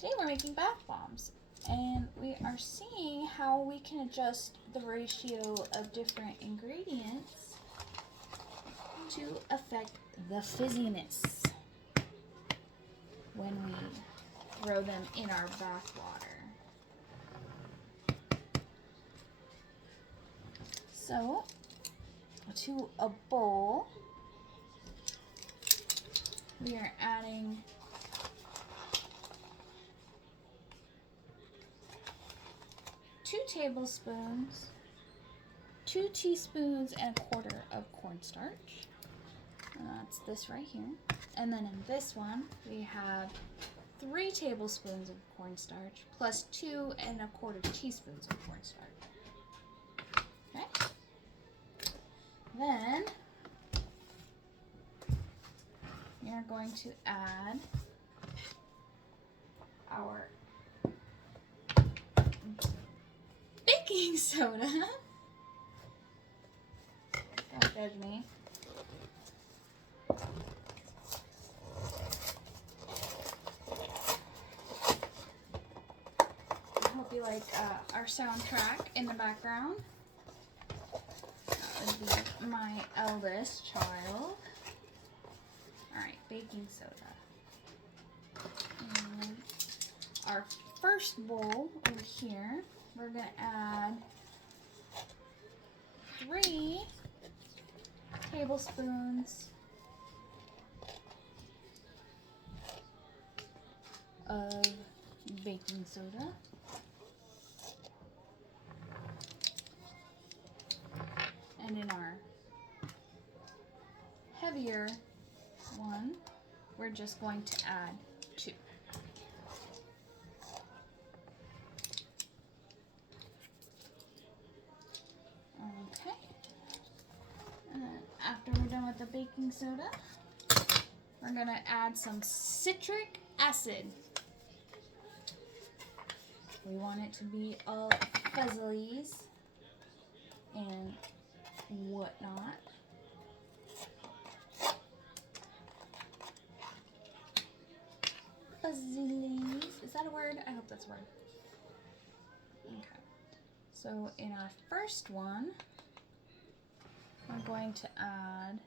Today we're making bath bombs, and we are seeing how we can adjust the ratio of different ingredients to affect the fizziness when we throw them in our bath water. So, to a bowl, we are adding 2 tablespoons, 2 teaspoons, and a quarter of cornstarch. That's this right here. And then in this one, we have 3 tablespoons of cornstarch plus 2 1/4 teaspoons of cornstarch. Okay. Then we are going to add our baking soda. Don't judge me. I hope you like our soundtrack in the background. That would be my eldest child. Alright, baking soda. And our first bowl over here, we're going to add 3 tablespoons of baking soda. And in our heavier one, we're just going to add 2. Okay. And then after we're done with the baking soda, we're going to add some citric acid. We want it to be all fuzzlies and whatnot. Fuzzlies. Is that a word? I hope that's a word. Okay. So in our first one, we're going to add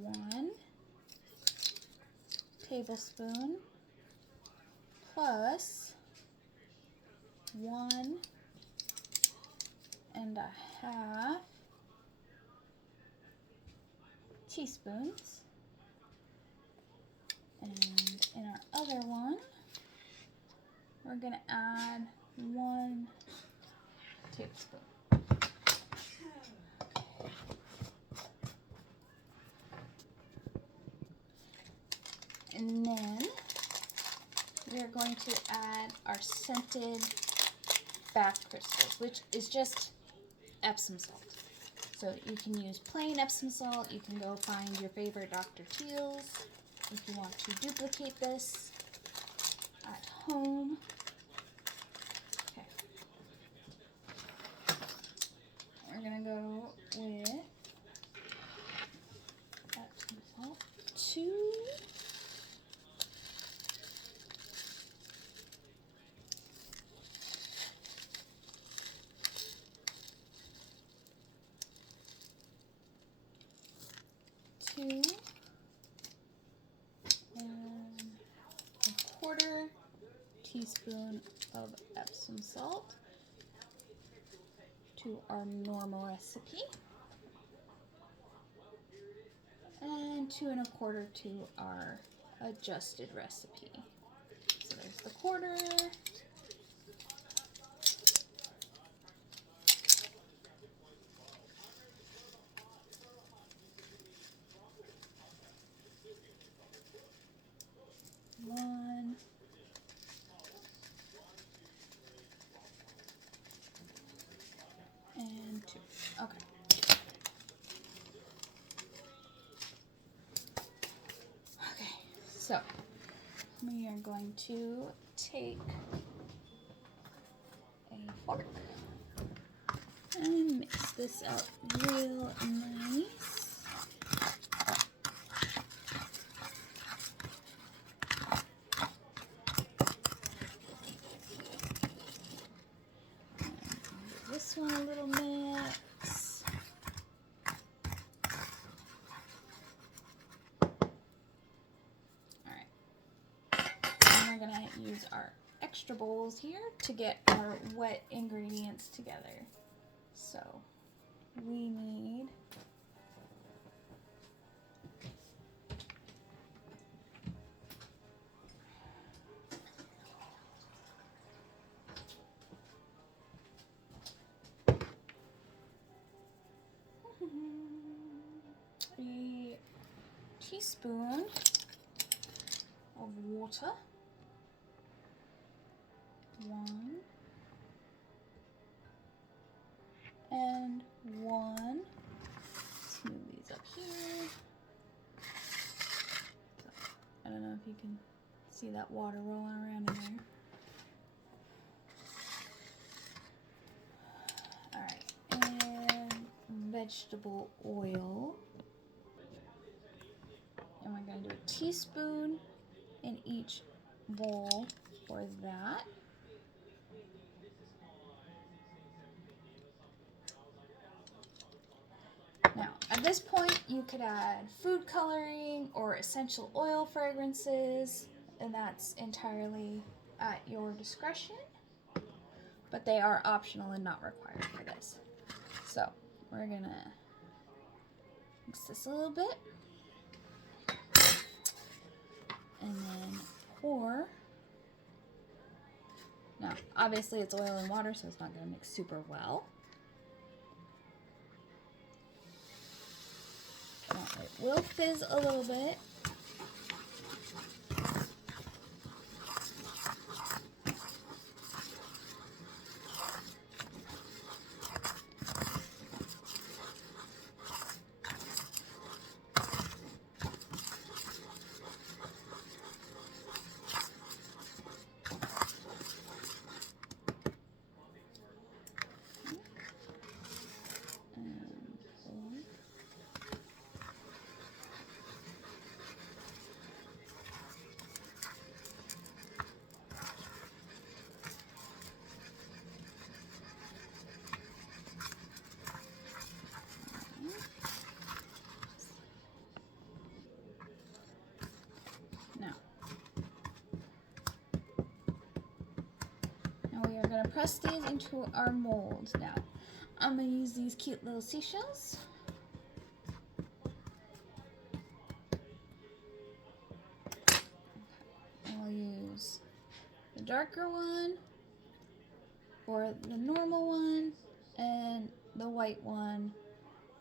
1 tablespoon plus 1 1/2 teaspoons. And in our other one, we're going to add 1 tablespoon. And then we are going to add our scented bath crystals, which is just Epsom salt. So you can use plain Epsom salt. You can go find your favorite Dr. Teal's if you want to duplicate this at home. Okay. We're going to go with Epsom salt 2. And 1/4 teaspoon of Epsom salt to our normal recipe, and 2 1/4 to our adjusted recipe. So there's the quarter. One. And 2. Okay. Okay, so we are going to take a fork and mix this up real nice. a little mix. Alright. And we're gonna use our extra bowls here to get our wet ingredients together. So we need a teaspoon of water, 1 and 1. Let's move these up here. I don't know if you can see that water rolling around in there. Alright, and vegetable oil. And we're going to do a teaspoon in each bowl for that. Now, at this point, you could add food coloring or essential oil fragrances, and that's entirely at your discretion, but they are optional and not required for this. So, we're gonna mix this a little bit, and then pour. Now, obviously it's oil and water, so it's not gonna mix super well. Now, it will fizz a little bit. Now we are going to press these into our molds. Now, I'm going to use these cute little seashells. And we'll use the darker one for the normal one and the white one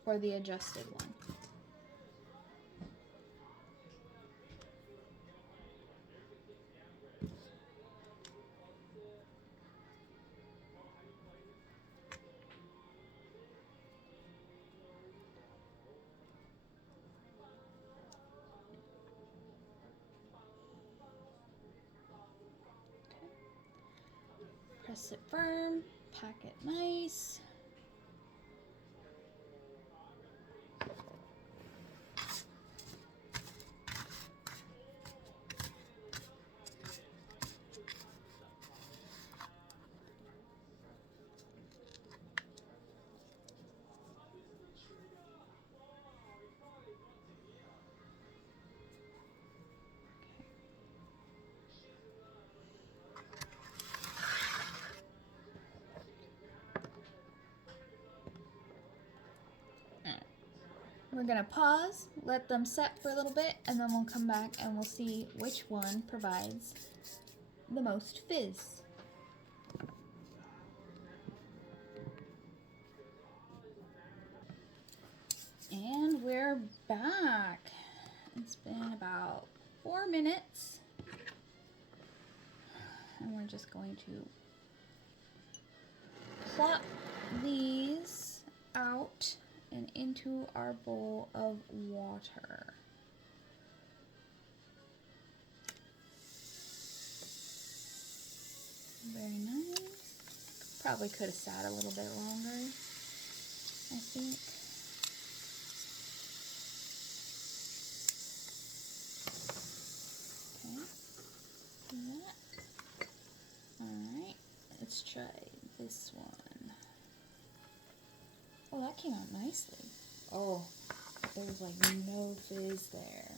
for the adjusted one. Press it firm, pack it nice. We're gonna pause, let them set for a little bit, and then we'll come back and we'll see which one provides the most fizz. And we're back. It's been about 4 minutes. And we're just going to plop these out and into our bowl of water. Very nice. Probably could have sat a little bit longer, I think. Okay. Do that. Alright, let's try this one. Oh, that came out nicely. Oh, there's like no fizz there.